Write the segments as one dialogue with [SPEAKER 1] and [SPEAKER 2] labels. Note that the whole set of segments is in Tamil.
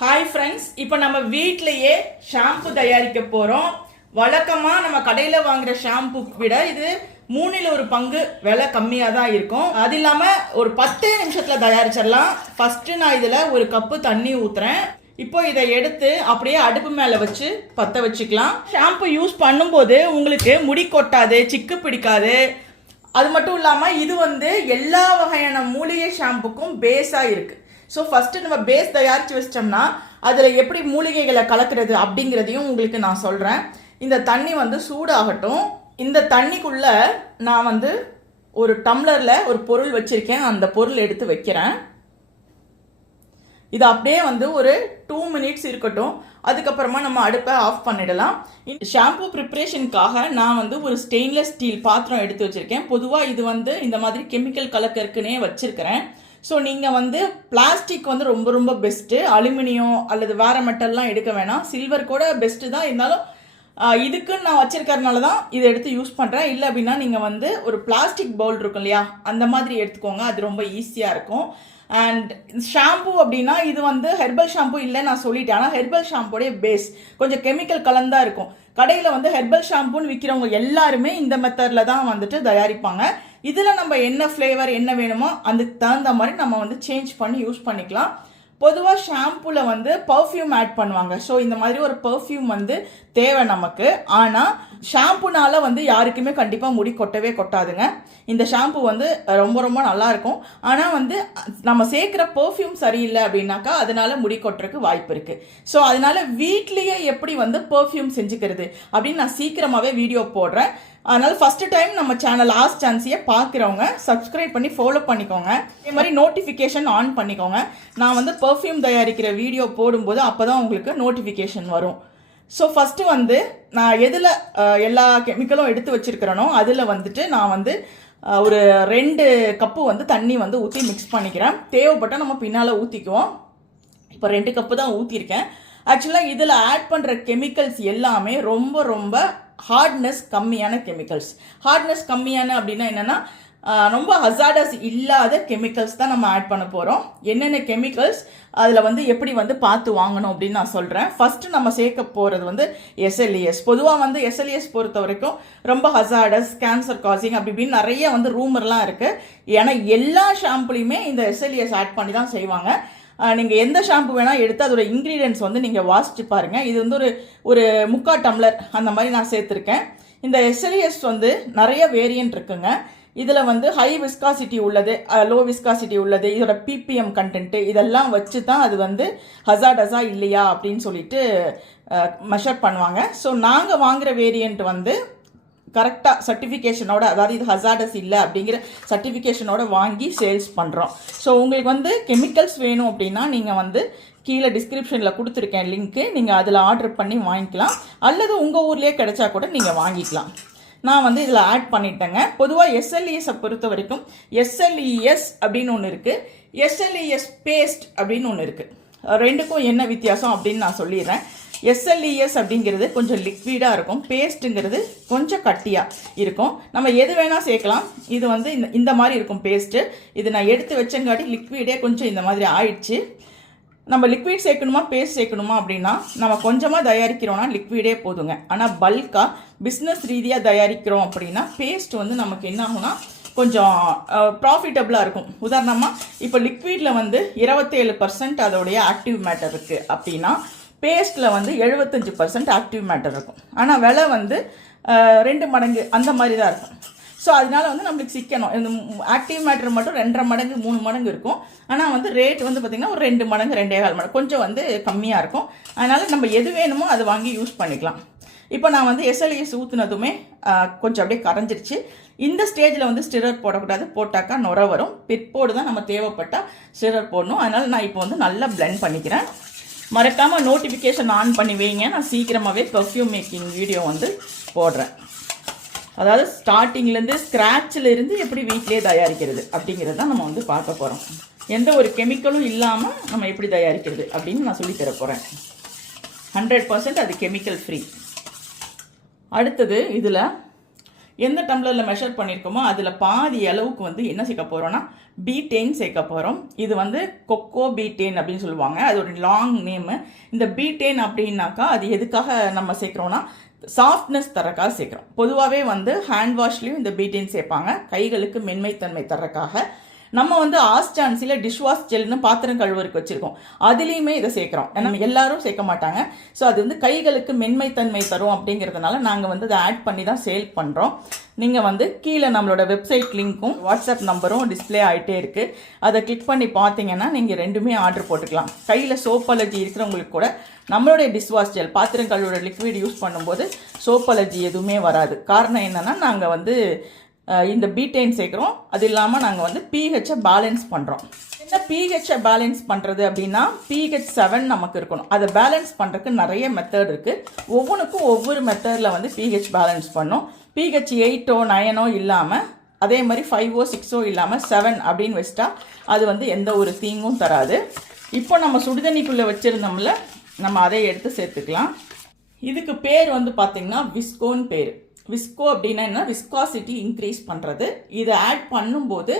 [SPEAKER 1] ஹாய் ஃப்ரெண்ட்ஸ் இப்போ நம்ம வீட்லயே ஷாம்பு தயாரிக்க போகிறோம் வழக்கமாக நம்ம கடையில் வாங்குற ஷாம்பு விட இது மூணில் ஒரு பங்கு விலை கம்மியாக தான் இருக்கும். அது இல்லாமல் ஒரு பத்தே நிமிஷத்தில் தயாரிச்சிடலாம். ஃபஸ்ட்டு நான் இதில் ஒரு கப்பு தண்ணி ஊற்றுறேன் இப்போ இதை எடுத்து அப்படியே அடுப்பு மேலே வச்சு பற்ற வச்சுக்கலாம். ஷாம்பு யூஸ் பண்ணும்போது உங்களுக்கு முடி கொட்டாது சிக்கு பிடிக்காது. அது மட்டும் இல்லாமல் இது வந்து எல்லா வகையான மூலிகை ஷாம்புக்கும் பேஸாக இருக்குது ஸோ ஃபஸ்ட்டு நம்ம பேஸ் தயாரித்து வச்சிட்டோம்னா அதில் எப்படி மூலிகைகளை கலக்கிறது அப்படிங்கிறதையும் உங்களுக்கு நான் சொல்கிறேன் இந்த தண்ணி வந்து சூடாகட்டும். இந்த தண்ணிக்குள்ளே நான் வந்து ஒரு டம்ளரில் ஒரு பொருள் வச்சுருக்கேன். அந்த பொருள் எடுத்து வைக்கிறேன். இது அப்படியே வந்து ஒரு டூ மினிட்ஸ் இருக்கட்டும். அதுக்கப்புறமா நம்ம அடுப்பை ஆஃப் பண்ணிடலாம். ஷாம்பு ப்ரிப்ரேஷனுக்காக நான் வந்து ஒரு ஸ்டெயின்லெஸ் ஸ்டீல் பாத்திரம் எடுத்து வச்சிருக்கேன். பொதுவாக இது வந்து இந்த மாதிரி கெமிக்கல் கலக்கறக்குனே வச்சுருக்கிறேன். ஸோ நீங்கள் வந்து பிளாஸ்டிக் வந்து ரொம்ப ரொம்ப பெஸ்ட்டு அலுமினியம் அல்லது வேற மெட்டல்லாம் எடுக்க வேணாம். சில்வர் கூட பெஸ்ட்டு தான். இருந்தாலும் இதுக்குன்னு நான் வச்சுருக்கறனால தான் இதை எடுத்து யூஸ் பண்ணுறேன் இல்லை அப்படின்னா நீங்கள் வந்து ஒரு பிளாஸ்டிக் பவுல் இருக்கும் இல்லையா? அந்த மாதிரி எடுத்துக்கோங்க. அது ரொம்ப ஈஸியாக இருக்கும். அண்ட் ஷாம்பு அப்படின்னா இது வந்து ஹெர்பல் ஷாம்பு இல்லை நான் சொல்லிட்டேன். ஆனால் ஹெர்பல் ஷாம்புடைய பேஸ் கொஞ்சம் கெமிக்கல் கலந்தா இருக்கும். கடையில் வந்து ஹெர்பல் ஷாம்புன்னு விற்கிறவங்க எல்லாருமே இந்த மெத்தடில் தான் வந்துட்டு தயாரிப்பாங்க. இதில் நம்ம என்ன ஃப்ளேவர் என்ன வேணுமோ அதுக்கு தகுந்த மாதிரி நம்ம வந்து சேஞ்ச் பண்ணி யூஸ் பண்ணிக்கலாம். பொதுவாக ஷாம்பூவில் வந்து பர்ஃப்யூம் ஆட் பண்ணுவாங்க. ஸோ இந்த மாதிரி ஒரு பர்ஃப்யூம் வந்து தேவை நமக்கு. ஆனால் ஷாம்புனால் வந்து யாருக்குமே கண்டிப்பாக முடி கொட்டவே கொட்டாதுங்க. இந்த ஷாம்பு வந்து ரொம்ப ரொம்ப நல்லா இருக்கும். ஆனால் வந்து நம்ம சேர்க்குற பர்ஃப்யூம் சரியில்லை அப்படின்னாக்கா அதனால் முடி கொட்டுறதுக்கு வாய்ப்பு இருக்குது ஸோ அதனால் வீட்லேயே எப்படி வந்து பர்ஃப்யூம் செஞ்சுக்கிறது அப்படின்னு நான் சீக்கிரமாகவே வீடியோ போடுறேன். அதனால் ஃபஸ்ட்டு டைம் நம்ம சேனல் லாஸ்ட் சான்ஸையே பார்க்குறவங்க சப்ஸ்கிரைப் பண்ணி ஃபாலோ பண்ணிக்கோங்க. இதே மாதிரி நோட்டிஃபிகேஷன் ஆன் பண்ணிக்கோங்க. நான் வந்து பர்ஃப்யூம் தயாரிக்கிற வீடியோ போடும்போது அப்போ தான் உங்களுக்கு நோட்டிஃபிகேஷன் வரும். ஸோ ஃபஸ்ட்டு வந்து நான் எதில் எல்லா கெமிக்கலும் எடுத்து வச்சிருக்கிறேனோ அதில் வந்துட்டு நான் வந்து ஒரு ரெண்டு கப்பு வந்து தண்ணி வந்து ஊற்றி மிக்ஸ் பண்ணிக்கிறேன். தேவைப்பட்டால் நம்ம பின்னால் ஊற்றிக்குவோம் இப்போ ரெண்டு கப்பு தான் ஊற்றிருக்கேன் ஆக்சுவலாக இதில் ஆட் பண்ணுற கெமிக்கல்ஸ் எல்லாமே ரொம்ப ரொம்ப ஹார்ட்னஸ் கம்மியான கெமிக்கல்ஸ் ஹார்ட்னஸ் கம்மியான அப்படின்னா என்னென்னா ரொம்ப ஹசார்டஸ் இல்லாத கெமிக்கல்ஸ் தான் நம்ம ஆட் பண்ண போகிறோம் என்னென்ன கெமிக்கல்ஸ் அதில் வந்து எப்படி வந்து பார்த்து வாங்கணும் அப்படின்னு நான் சொல்கிறேன் ஃபஸ்ட்டு நம்ம சேர்க்க போகிறது வந்து எஸ்எல்இஎஸ் பொதுவாக வந்து எஸ்எல்இஎஸ் பொறுத்த வரைக்கும் ரொம்ப ஹசார்டஸ் கேன்சர் காசிங் அப்படி இப்படின்னு நிறைய வந்து ரூமர்லாம் இருக்குது ஏன்னா எல்லா ஷாம்புலையுமே இந்த எஸ்எல்இஎஸ் ஆட் பண்ணி தான் செய்வாங்க. நீங்கள் எந்த ஷாம்பு வேணால் எடுத்து அதோடய இன்க்ரீடியன்ஸ் வந்து நீங்கள் வாசிச்சு பாருங்கள் இது வந்து ஒரு ஒரு முக்கா டம்ளர் அந்த மாதிரி நான் சேர்த்துருக்கேன். இந்த எஸ்எல்எஸ் வந்து நிறைய வேரியன்ட் இருக்குங்க. இதில் வந்து ஹை விஸ்காசிட்டி உள்ளது லோ விஸ்காசிட்டி உள்ளது இதோட பிபிஎம் கண்டென்ட்டு இதெல்லாம் வச்சு தான் அது வந்து ஹசாடஸா இல்லையா அப்படின்னு சொல்லிட்டு மெஷர் பண்ணுவாங்க. ஸோ நாங்கள் வாங்குகிற வேரியண்ட் வந்து கரெக்டாக சர்டிஃபிகேஷனோட அதாவது இது ஹசார்டஸ் இல்லை அப்படிங்கிற சர்டிஃபிகேஷனோட வாங்கி சேல்ஸ் பண்ணுறோம் ஸோ உங்களுக்கு வந்து கெமிக்கல்ஸ் வேணும் அப்படின்னா நீங்கள் வந்து கீழே டிஸ்கிரிப்ஷனில் கொடுத்துருக்கேன் லிங்க்கு நீங்கள் அதில் ஆர்டர் பண்ணி வாங்கிக்கலாம். அல்லது உங்கள் ஊர்லேயே கிடைச்சா கூட நீங்கள் வாங்கிக்கலாம். நான் வந்து இதில் ஆட் பண்ணிட்டேங்க. பொதுவாக எஸ்எல்இஎஸை பொறுத்த வரைக்கும் எஸ்எல்இஎஸ் அப்படின்னு ஒன்று இருக்குது எஸ்எல்இஎஸ் பேஸ்ட் அப்படின்னு ஒன்று இருக்குது ரெண்டுக்கும் என்ன வித்தியாசம் அப்படின்னு நான் சொல்லிடுறேன். எஸ்எல்இஎஸ் அப்படிங்கிறது கொஞ்சம் லிக்விடாக இருக்கும். பேஸ்ட்டுங்கிறது கொஞ்சம் கட்டியாக இருக்கும். நம்ம எது வேணால் சேர்க்கலாம். இது வந்து இந்த இந்த மாதிரி இருக்கும் பேஸ்ட்டு இது நான் எடுத்து வச்சங்காட்டி லிக்விடே கொஞ்சம் இந்த மாதிரி ஆயிடுச்சு. நம்ம லிக்விட் சேர்க்கணுமா பேஸ்ட் சேர்க்கணுமா அப்படின்னா நம்ம கொஞ்சமாக தயாரிக்கிறோம்னா லிக்விடே போதுங்க. ஆனால் பல்காக பிஸ்னஸ் ரீதியாக தயாரிக்கிறோம் அப்படின்னா பேஸ்ட் வந்து நமக்கு என்ன ஆகும்னா கொஞ்சம் ப்ராஃபிட்டபுளாக இருக்கும். உதாரணமாக இப்போ லிக்விடில் வந்து இருபத்தேழு பர்சன்ட் அதோடைய ஆக்டிவ் மேட்டர் இருக்குது அப்படின்னா பேஸ்ட்டில் வந்து எழுபத்தஞ்சி பர்சன்ட் ஆக்டிவ் மேட்டர் இருக்கும். ஆனால் விலை வந்து ரெண்டு மடங்கு அந்த மாதிரி தான் இருக்கும். ஸோ அதனால வந்து நம்மளுக்கு சிக்கணும். இந்த ஆக்டிவ் மேட்டர் மட்டும் ரெண்டரை மடங்கு மூணு மடங்கு இருக்கும். ஆனால் வந்து ரேட் வந்து பார்த்திங்கன்னா ஒரு ரெண்டு மடங்கு ரெண்டே கால் மடங்கு. கொஞ்சம் வந்து கம்மியாக இருக்கும். அதனால் நம்ம எது வேணுமோ அதை வாங்கி யூஸ் பண்ணிக்கலாம். இப்போ நான் வந்து எஸ்எல்ஏஸ் ஊற்றுனதுமே கொஞ்சம் அப்படியே கரைஞ்சிருச்சு. இந்த ஸ்டேஜில் வந்து ஸ்டிரர் போடக்கூடாது. போட்டாக்கா நுர வரும். பிற்போடு தான் நம்ம தேவைப்பட்டால் ஸ்டிரர் போடணும். அதனால் நான் இப்போ வந்து நல்லா பிளெண்ட் பண்ணிக்கிறேன். மறக்காமல் நோட்டிஃபிகேஷன் ஆன் பண்ணி வைங்க. நான் சீக்கிரமாகவே பர்ஃப்யூம் மேக்கிங் வீடியோ வந்து போடுறேன். அதாவது ஸ்டார்டிங்லேருந்து ஸ்க்ராட்சில் இருந்து எப்படி வீட்டிலே தயாரிக்கிறது அப்படிங்கிறது தான் நம்ம வந்து பார்க்க போகிறோம் எந்த ஒரு கெமிக்கலும் இல்லாமல் நம்ம எப்படி தயாரிக்கிறது அப்படின்னு நான் சொல்லித் தர போகிறேன் ஹண்ட்ரட் பர்சன்ட் அது கெமிக்கல் ஃப்ரீ அடுத்தது இதில் எந்த டம்ளரில் மெஷர் பண்ணியிருக்கோமோ அதில் பாதி அளவுக்கு வந்து என்ன சேர்க்க போகிறோன்னா பீட்டேன் சேர்க்க போகிறோம் இது வந்து கொக்கோ பீட்டேன் அப்படின்னு சொல்லுவாங்க. அது ஒரு லாங் நேமு இந்த பீட்டேன் அப்படின்னாக்கா அது எதுக்காக நம்ம சேர்க்குறோன்னா சாஃப்ட்னஸ் தரக்காக சேர்க்குறோம். பொதுவாகவே வந்து ஹேண்ட் வாஷ்லேயும் இந்த பீட்டேன் சேர்ப்பாங்க. கைகளுக்கு மென்மைத்தன்மை தரக்காக நம்ம வந்து ஆஸ்டான்சியில் டிஷ் வாஷ் ஜெல்னு பாத்திரம் கழுவுறதுக்கு வச்சுருக்கோம். அதுலேயுமே இதை சேர்க்குறோம். நம்ம எல்லாரும் சேர்க்க மாட்டாங்க. ஸோ அது வந்து கைகளுக்கு மென்மைத்தன்மை தரும் அப்படிங்கிறதுனால நாங்கள் வந்து அதை ஆட் பண்ணி தான் சேல் பண்ணுறோம் நீங்கள் வந்து கீழே நம்மளோட வெப்சைட் லிங்க்கும் வாட்ஸ்அப் நம்பரும் டிஸ்ப்ளே ஆகிட்டே இருக்குது அதை கிளிக் பண்ணி பார்த்தீங்கன்னா நீங்கள் ரெண்டுமே ஆர்டர் போட்டுக்கலாம். கையில் சோப் அலர்ஜி இருக்கிறவங்களுக்கு கூட நம்மளுடைய டிஷ்வாஷ் ஜெல் பாத்திரம் கழுவுற லிக்விட் யூஸ் பண்ணும்போது சோப் அலர்ஜி எதுவுமே வராது. காரணம் என்னென்னா நாங்கள் வந்து இந்த பீட்டைன் சேர்க்குறோம். அது இல்லாமல் நாங்கள் வந்து பிஹெச்சை பேலன்ஸ் பண்ணுறோம் என்ன பிஹெச்சை பேலன்ஸ் பண்ணுறது அப்படின்னா பிஹெச் செவன் நமக்கு இருக்கணும். அதை பேலன்ஸ் பண்ணுறதுக்கு நிறைய மெத்தட் இருக்குது ஒவ்வொன்றுக்கும் ஒவ்வொரு மெத்தடில் வந்து பிஹெச் பேலன்ஸ் பண்ணும். பிஹெச் எயிட்டோ நயனோ இல்லாமல் அதே மாதிரி ஃபைவோ சிக்ஸோ இல்லாமல் செவன் அப்படின்னு வச்சிட்டா அது வந்து எந்த ஒரு தீங்கும் தராது. இப்போ நம்ம சுடுதண்ணிக்குள்ளே வச்சுருந்தோம்ல நம்ம அதை எடுத்து சேர்த்துக்கலாம். இதுக்கு பேர் வந்து பார்த்திங்கன்னா விஸ்கோன்னு பேர். விஸ்கோ அப்படின்னா என்ன விஸ்காசிட்டி இன்க்ரீஸ் பண்ணுறது இதை ஆட் பண்ணும்போது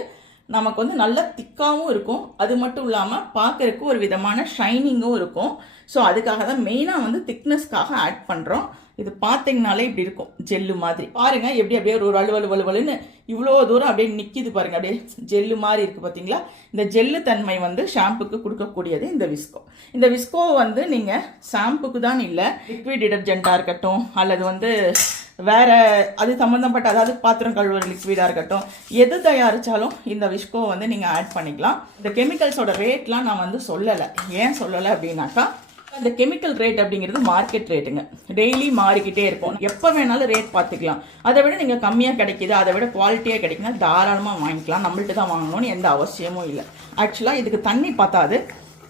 [SPEAKER 1] நமக்கு வந்து நல்லா திக்காகவும் இருக்கும். அது மட்டும் இல்லாமல் பார்க்குறக்கு ஒரு விதமான ஷைனிங்கும் இருக்கும். ஸோ அதுக்காக தான் மெயினாக வந்து திக்னஸ்க்காக ஆட் பண்ணுறோம் இது பார்த்தீங்கனாலே இப்படி இருக்கும். ஜெல்லு மாதிரி. பாருங்கள் எப்படி அப்படியே ஒரு வலு வலு வலுன்னு இவ்வளோ தூரம் அப்படியே நிற்கிது பாருங்க. அப்படியே ஜெல்லு மாதிரி இருக்குது பார்த்தீங்களா? இந்த ஜெல்லு தன்மை வந்து ஷாம்புக்கு கொடுக்கக்கூடியது இந்த விஸ்கோ இந்த விஸ்கோ வந்து நீங்கள் ஷாம்புக்கு தான் இல்லை லிக்விட் டிடர்ஜென்ட்டாக இருக்கட்டும் அல்லது வந்து வேறு அது சம்மந்தப்பட்ட அதாவது பாத்திரம் கழுவுற லிக்விடாக இருக்கட்டும் எது தயாரித்தாலும் இந்த விஷ்கோவை வந்து நீங்கள் ஆட் பண்ணிக்கலாம். இந்த கெமிக்கல்ஸோட ரேட்லாம் நான் வந்து சொல்லலை. ஏன் சொல்லலை அப்படின்னாக்கா இந்த கெமிக்கல் ரேட் அப்படிங்கிறது மார்க்கெட் ரேட்டுங்க டெய்லி மாறிக்கிட்டே இருக்கும். எப்போ வேணாலும் ரேட் பார்த்துக்கலாம். அதை விட நீங்கள் கம்மியாக கிடைக்கிது அதை விட குவாலிட்டியாக கிடைக்குன்னா தாராளமாக வாங்கிக்கலாம். நம்மள்ட்ட தான் வாங்கணும்னு எந்த அவசியமும் இல்லை. ஆக்சுவலாக இதுக்கு தண்ணி பார்த்தாது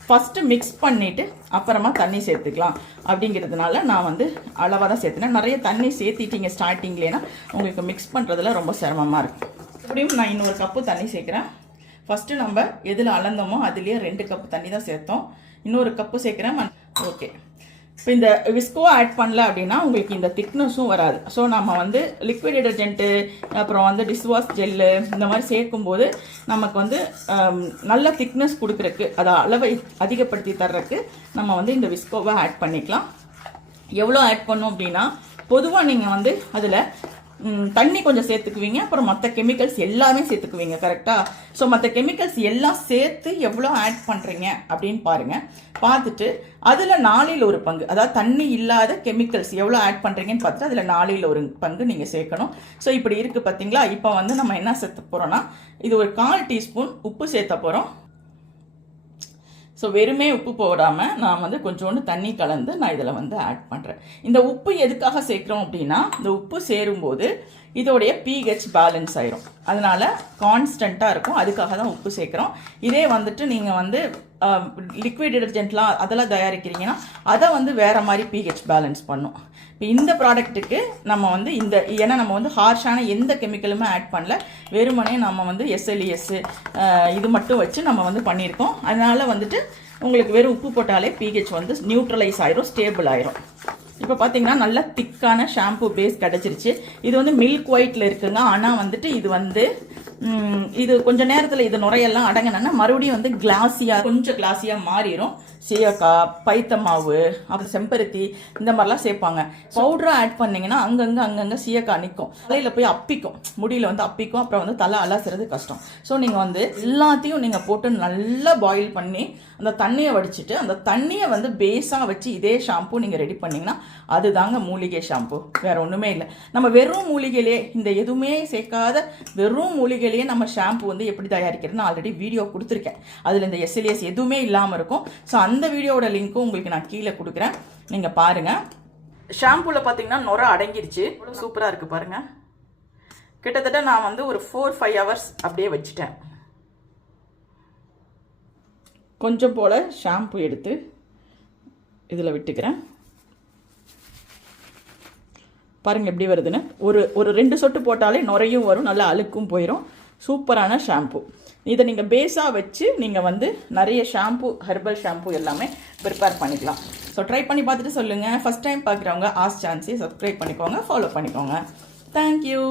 [SPEAKER 1] ஃபஸ்ட்டு மிக்ஸ் பண்ணிவிட்டு அப்புறமா தண்ணி சேர்த்துக்கலாம். அப்படிங்கிறதுனால நான் வந்து அளவாக தான் சேர்த்துனேன். நிறைய தண்ணி சேர்த்திட்டீங்க ஸ்டார்டிங்லேனா உங்களுக்கு மிக்ஸ் பண்ணுறதுல ரொம்ப சிரமமாக இருக்கும். அப்படியும் நான் இன்னொரு கப்பு தண்ணி சேர்க்குறேன். ஃபஸ்ட்டு நம்ம எதில் அளந்தோமோ அதுலேயே ரெண்டு கப்பு தண்ணி தான் சேர்த்தோம். இன்னொரு கப்பு சேர்க்குறேன். ஓகே. இப்போ இந்த விஸ்கோ ஆட் பண்ணல அப்படின்னா உங்களுக்கு இந்த திக்னஸும் வராது. ஸோ நம்ம வந்து லிக்விட் டிடர்ஜென்ட்டு அப்புறம் வந்து டிஷ்வாஷ் ஜெல்லு இந்த மாதிரி சேர்க்கும்போது நமக்கு வந்து நல்ல திக்னஸ் கொடுக்குறக்கு அதை அளவை அதிகப்படுத்தி தர்றதுக்கு நம்ம வந்து இந்த விஸ்கோவை ஆட் பண்ணிக்கலாம். எவ்வளோ ஆட் பண்ணோம் அப்படின்னா பொதுவாக நீங்கள் வந்து அதில் தண்ணி கொஞ்சம் சேர்த்துக்குவீங்க. அப்புறம் மற்ற கெமிக்கல்ஸ் எல்லாமே சேர்த்துக்குவீங்க கரெக்டாக ஸோ மற்ற கெமிக்கல்ஸ் எல்லாம் சேர்த்து எவ்வளோ ஆட் பண்ணுறீங்க அப்படின்னு பாருங்கள் பார்த்துட்டு அதில் நாளையில் ஒரு பங்கு அதாவது தண்ணி இல்லாத கெமிக்கல்ஸ் எவ்வளோ ஆட் பண்ணுறீங்கன்னு பார்த்துட்டு அதில் நாளையில் ஒரு பங்கு நீங்கள் சேர்க்கணும். ஸோ இப்படி இருக்குது பார்த்தீங்களா இப்போ வந்து நம்ம என்ன சேர்த்த போகிறோன்னா இது ஒரு கால் டீஸ்பூன் உப்பு சேர்த்த போகிறோம் ஸோ வெறுமே உப்பு போடாமல் நான் வந்து கொஞ்சோண்டு தண்ணி கலந்து நான் இதில் வந்து ஆட் பண்ணுறேன் இந்த உப்பு எதுக்காக சேர்க்குறோம் அப்படின்னா இந்த உப்பு சேரும்போது இதோடைய பிஹெச் பேலன்ஸ் ஆயிரும். அதனால கான்ஸ்டண்ட்டாக இருக்கும். அதுக்காக தான் உப்பு சேர்க்குறோம். இதே வந்துட்டு நீங்கள் வந்து லிக்விட் டிடர்ஜென்ட்லாம் அதெல்லாம் தயாரிக்கிறீங்கன்னா அதை வந்து வேறு மாதிரி பிஹெச் பேலன்ஸ் பண்ணும். இப்போ இந்த ப்ராடக்ட்டுக்கு நம்ம வந்து இந்த ஏன்னா நம்ம வந்து ஹார்ஷான எந்த கெமிக்கலுமே ஆட் பண்ணல. வெறுமனே நம்ம வந்து எஸ்எல்இஎஸ் இது மட்டும் வச்சு நம்ம வந்து பண்ணியிருக்கோம். அதனால் வந்துட்டு உங்களுக்கு வெறும் உப்பு போட்டாலே பிஹெச் வந்து நியூட்ரலைஸ் ஆயிரும் ஸ்டேபிள் ஆயிரும். இப்போ பார்த்தீங்கன்னா நல்லா திக்கான ஷாம்பு பேஸ் கிடச்சிருச்சு. இது வந்து மில்க் ஒயிட்டில் இருக்குங்க. ஆனால் வந்துட்டு இது வந்து இது கொஞ்ச நேரத்தில் இது நுரையெல்லாம் அடங்கினா மறுபடியும் வந்து கிளாஸியாக கொஞ்சம் கிளாஸியாக மாறிடும் சீயக்காய் பைத்த மாவு அப்புறம் செம்பருத்தி இந்த மாதிரிலாம் சேர்ப்பாங்க. பவுடராக ஆட் பண்ணிங்கன்னா அங்கங்கே அங்கங்கே சீயக்காய் நிற்கும் தலையில் போய் அப்பிக்கும். முடியில் வந்து அப்பிக்கும். அப்புறம் வந்து தலை அலசுறது கஷ்டம். ஸோ நீங்கள் வந்து எல்லாத்தையும் நீங்கள் போட்டு நல்லா பாயில் பண்ணி அந்த தண்ணியை வடிச்சிட்டு அந்த தண்ணியை வந்து பேஸாக வச்சு இதே ஷாம்பு நீங்கள் ரெடி பண்ணிங்கன்னா அதுதாங்க மூலிகை ஷாம்பு வேற ஒன்றுமே இல்லை. நம்ம வெறும் மூலிகையிலே இந்த எதுவுமே சேர்க்காத வெறும் மூலிகை மூலிகையிலேயே நம்ம ஷாம்பு வந்து எப்படி தயாரிக்கிறதுன்னு ஆல்ரெடி வீடியோ கொடுத்துருக்கேன். அதில் இந்த எஸ்எல்எஸ் எதுவுமே இல்லாமல் இருக்கும். ஸோ அந்த வீடியோவோட லிங்க்கும் உங்களுக்கு நான் கீழே கொடுக்குறேன். நீங்கள் பாருங்கள் ஷாம்புவில் பார்த்தீங்கன்னா நுர அடங்கிருச்சு சூப்பராக இருக்குது பாருங்கள் கிட்டத்தட்ட நான் வந்து ஒரு ஃபோர் ஃபைவ் ஹவர்ஸ் அப்படியே வச்சுட்டேன். கொஞ்சம் போல் ஷாம்பு எடுத்து இதில் விட்டுக்கிறேன். பாருங்கள் எப்படி வருதுன்னு. ஒரு ஒரு ரெண்டு சொட்டு போட்டாலே நுரையும் வரும் நல்லா அழுக்கும் போயிடும் சூப்பரான ஷாம்பு. இதை நீங்கள் பேஸாக வச்சு நீங்கள் வந்து நிறைய ஷாம்பு ஹெர்பல் ஷாம்பு எல்லாமே ப்ரிப்பேர் பண்ணிக்கலாம். ஸோ ட்ரை பண்ணி பார்த்துட்டு சொல்லுங்கள் ஃபஸ்ட் டைம் பார்க்குறவங்க ஆஸ் சான்ஸே சப்ஸ்கிரைப் பண்ணிக்கோங்க ஃபாலோ பண்ணிக்கோங்க. Thank you